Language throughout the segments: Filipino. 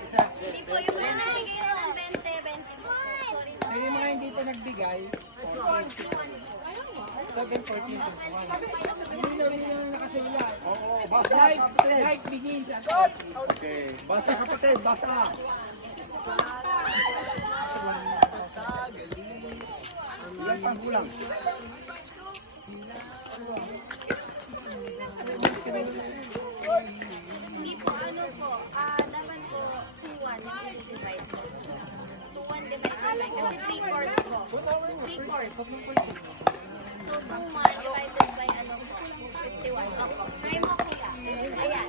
Hindi po, yung mga nagbigay ng 20, 20 po. Sorry po. Yung mga hindi pa nagbigay, 7:14 to 1. Hindi na rin yung nakasulat. Oo, basa Life kapatid. begins at 8. Okay, basa kapatid, basa. Ilan pang kulang? Hindi po, ano po, dapat po 2-1 divide po. 2-1 divide po lang. Kasi 3 chords po. 3 chords. So 2-1 divided by ano po, 51. Opo. Try mo kuya. Ayan.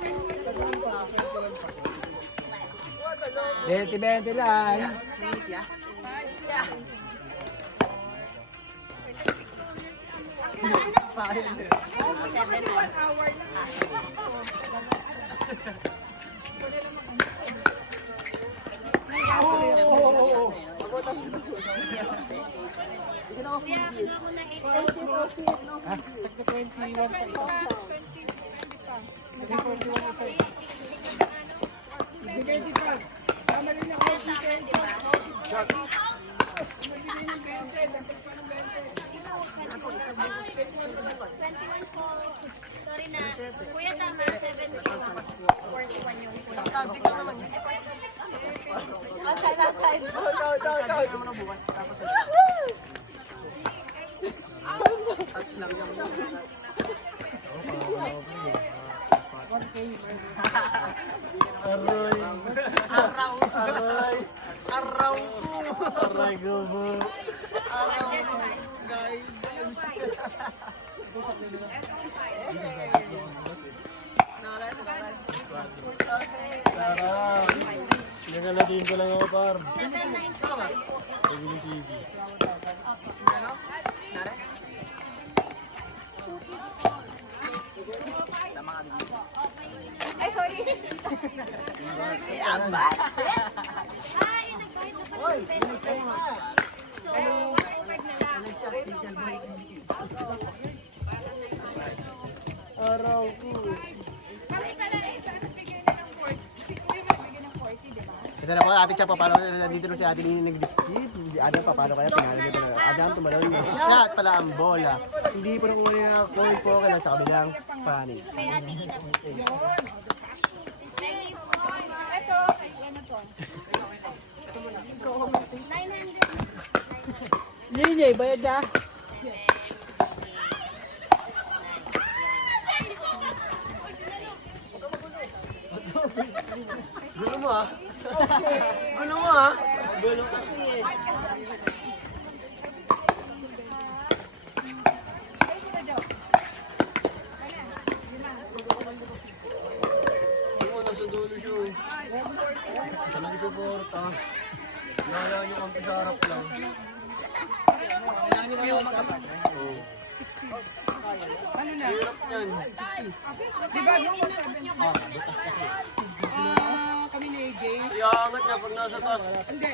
20-20 lang. Seven na. Kuya, kinuha ko na 8 Ah, tagka 21 pa isa. 341 isa. Ibigay di pa. Tama rin na ako. di ba? 21 po. Sorry na. Kuya, tama. 71 yung kuya. Outside. Nagalasin ko lang ako, par. 795 po. Easy. Ay, sorry. Ay, nagbayad na pala ng peso. So, Araw ko. Ito na po, ate Cha, paano dito na si ate Nini nag-deceive? Adam, paano kaya pinala nito na? Adam, tumalaw yung shot pala ang bola. Hindi po nakuha na coin po kaya sa kabilang panig. kay ate Ina po. Thank you po. Ito. 900. Nye, bayad na. Gulo mo ah. Gulo mo ah. Gulo kasi. Oo, nasa dulo siya. Sa nag-suporta. Nala niyo kang pisarap lang. Oo. Ano na? Hirap yan. Di ba? Kami ni AJ. Siya angat niya pag nasa taas. Hindi.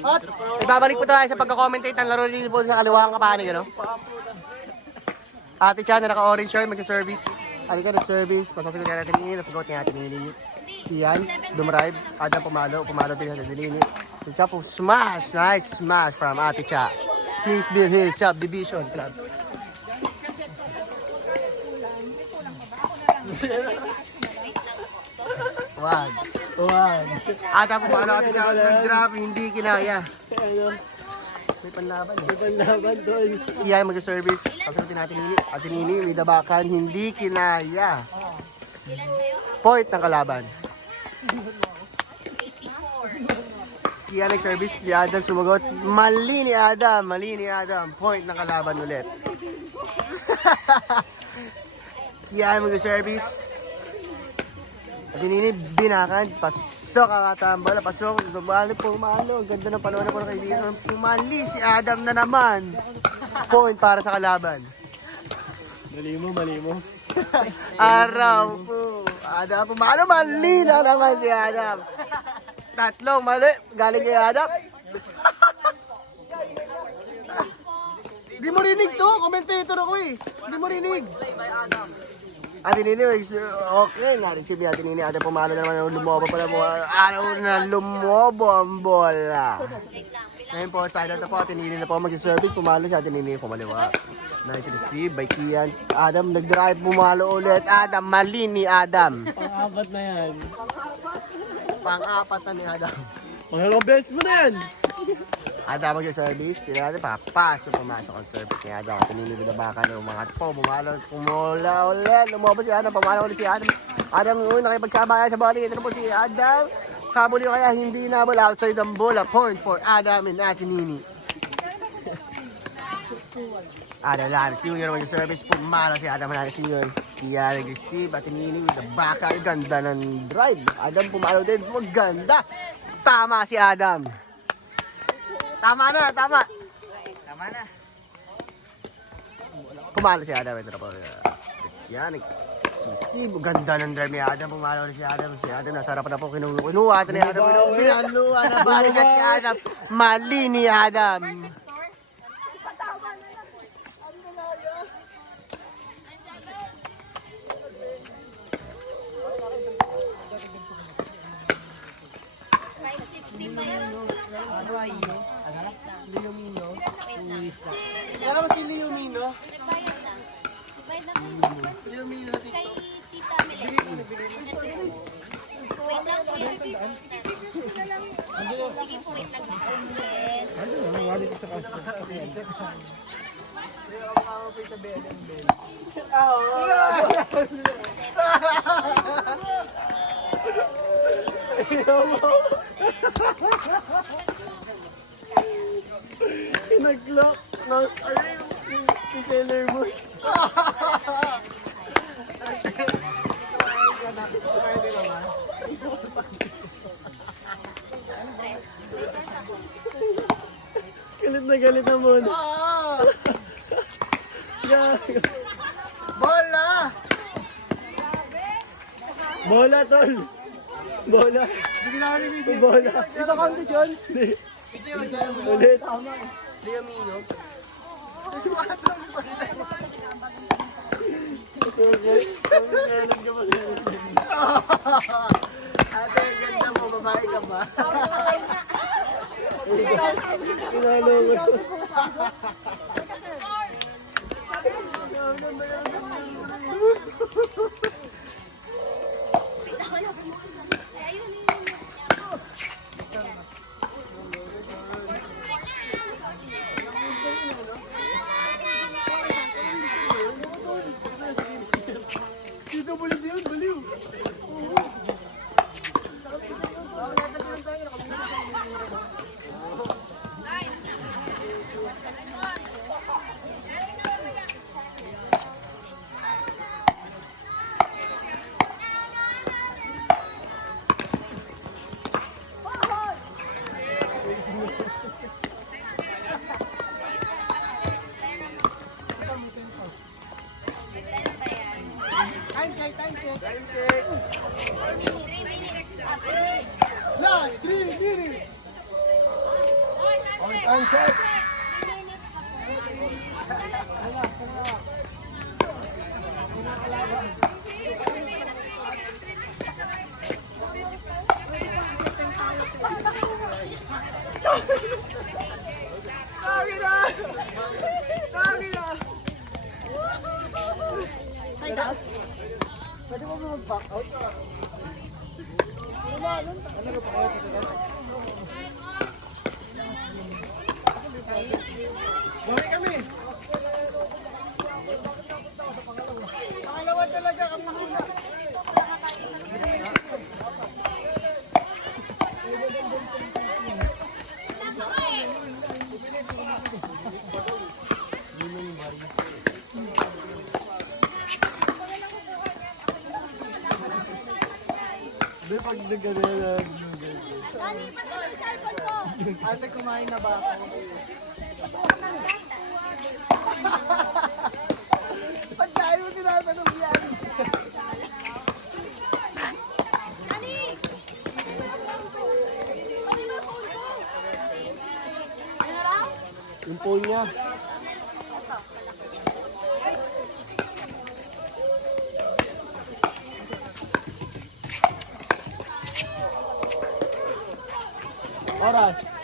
At ibabalik po tayo sa pagka-commentate ng laro ni Libo sa kaliwang kapanig, ano? Ate Cha na naka-orange shirt, magsa-service. Halika na service, pasasagot niya natin ini, nasagot niya natin ini. Iyan, dumrive, Adam pumalo din sa dilini. Ate Cha po, smash, nice smash from Ate Cha. Kingsville Hills Subdivision Club. One. Ata po paano Ate Cha nag-grab, hindi kinaya. May panlaban eh. May panlaban doon. Iyan mag-service. Pasagutin natin ini. Ate Nini, may dabakan, hindi kinaya. Point ng kalaban. 84. Iyan nag-service. Si Adam sumagot. Mali ni Adam. Point ng kalaban ulit. Iyan mag-service. Ate Nini, binakan. Pasok ang atang bola. Pasok. Bumali pumalo. Ang ganda ng panahon na po ng kaibigan. Pumali si Adam na naman. Point para sa kalaban. Mali mo. Araw po. Adam, pumalo. Mali na naman si Adam. Tatlong mali. Galing kay Adam. Di mo rinig to, commentator ako eh. Di mo rinig. Ate Nini, okay, na-receive ni Ate Nini. Ate pumalo na naman, lumobo pala mo. Araw na lumobo ang bola. Ngayon po, side out na po, Ate Nini na po mag-service. Pumalo si Ate Nini, pumaliwa. Nice receive by Kian. Adam nag-drive, pumalo ulit. Adam, mali ni Adam. Pang-apat na yan. Pang-apat na ni Adam. Pangalawang beses mo na yan. Adam mag-service, hindi natin papasok, pumasok ang service ni Adam. Pinili na baka ng mga po, bumalo, pumula ulit, lumabas si Adam, pumala ulit si Adam. Adam yung nakipagsabaya sa bali, ito na po si Adam. Kabuli kaya hindi na bola, outside ang bola, point for Adam and Ate Nini. Adam Lanes Jr. naman yung service, pumala si Adam Lanes Jr. Kaya nag-receive, Ate Nini with the baka, ganda ng drive. Adam pumalo din, maganda. Tama si Adam. Tama na, tama. Tama na. Pumalo si Adam. Ito na po. Yan, nagsisibo. Ganda ng drive ni Adam. Pumalo na si Adam. Si Adam, nasa harapan na po. Kinuha ito ni Adam. Pinaluha na balik at si Adam. Mali ni Adam. Kala ba si Leo Mino? Nagbayad na. Nagbayad na kayo. Leo Mino. Kay Tita Milet. Wait lang, kuya. Sige po, wait lang. Nag-lock. Si Sailor Moon. Galit na galit na Moon. Bola! Bola, tol. Bola. Hindi ko narinig yun. Bola. Ito kanto dyan. Hindi. Ulit. Leo Mino. Ate, ganda mo. Babae ka ba? Pinalo ko. Dito baliw yun, baliw. Last 3 minutes. Okay, time check. Pwede mo mag-back out? Ano ka pa kayo? Bumalik kami! Pangalawa talaga ang mahula. Hindi, pag nagkanila. Dani, pati yung cellphone ko. Ate, kumain na ba ako? Pagkain mo tinatanong yan. Dani! Pati mo yung phone ko. Pati mo yung phone ko. Ano raw? Yung phone niya. Oras.